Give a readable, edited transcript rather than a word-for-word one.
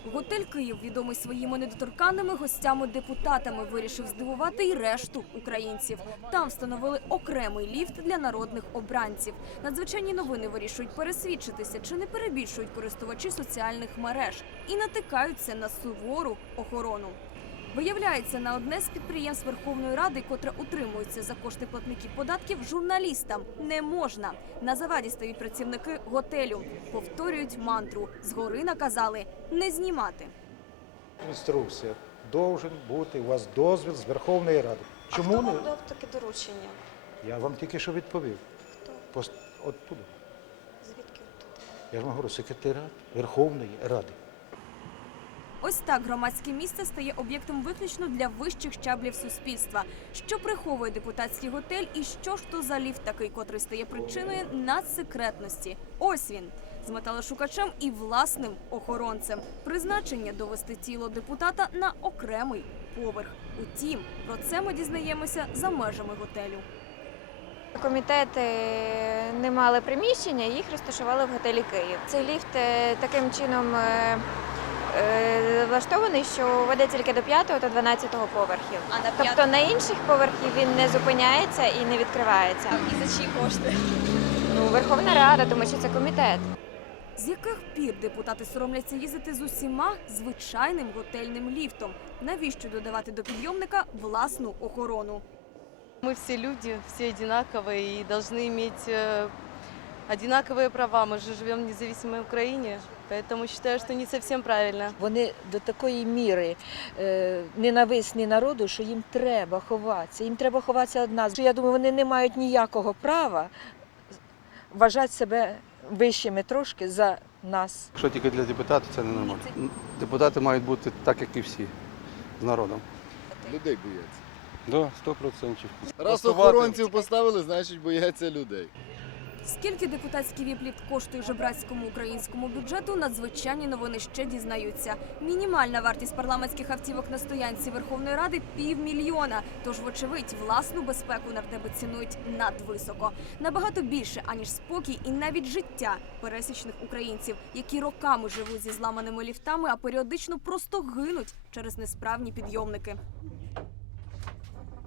Готель «Київ», відомий своїми недоторканними гостями-депутатами, вирішив здивувати й решту українців. Там встановили окремий ліфт для народних обранців. Надзвичайні новини вирішують пересвідчитися, чи не перебільшують користувачі соціальних мереж і натикаються на сувору охорону. Виявляється, на одне з підприємств Верховної Ради, котре утримується за кошти платників податків, журналістам не можна. На заваді стають працівники готелю. Повторюють мантру. Згори наказали не знімати. Інструкція. Должен бути у вас дозвіл з Верховної Ради. Чому Хто не? вам дав таке доручення? Я вам тільки що відповів. Хто? Оттуда. Звідки тут? Я ж вам говорю, секретаріат Верховної Ради. Ось так громадське місце стає об'єктом виключно для вищих щаблів суспільства. Що приховує депутатський готель і що ж то за ліфт такий, котрий стає причиною надсекретності? Ось він. З металошукачем і власним охоронцем. Призначення – довести тіло депутата на окремий поверх. Утім, про це ми дізнаємося за межами готелю. Комітети не мали приміщення, їх розташували в готелі «Київ». Цей ліфт таким чином влаштований, що веде тільки до 5-го та 12-го поверхів. Тобто на інших поверхів він не зупиняється і не відкривається. І за чиї кошти? Ну, Верховна Рада, тому що це комітет. З яких пір депутати соромляться їздити з усіма звичайним готельним ліфтом? Навіщо додавати до підйомника власну охорону? Мы все люди, все одинаковые и должны иметь одинаковые права. Мы же живем в независимой Украине, поэтому считаю, что не совсем правильно. Вони до такої міри ненависні народу, що їм треба ховатися. Їм треба ховатися від нас. Я думаю, вони не мають ніякого права вважати себе вищими трошки за нас. Якщо тільки для депутатів, це ненормально. Депутати мають бути так, як і всі, з народом. Людей бояться. Да, 100%. Раз охоронців поставили, значить бояться людей. Скільки депутатський віп-ліфт коштує жебрацькому українському бюджету, надзвичайні новини ще дізнаються. Мінімальна вартість парламентських автівок на стоянці Верховної Ради – 500 000. Тож, вочевидь, власну безпеку нардепи цінують надвисоко. Набагато більше, аніж спокій і навіть життя пересічних українців, які роками живуть зі зламаними ліфтами, а періодично просто гинуть через несправні підйомники.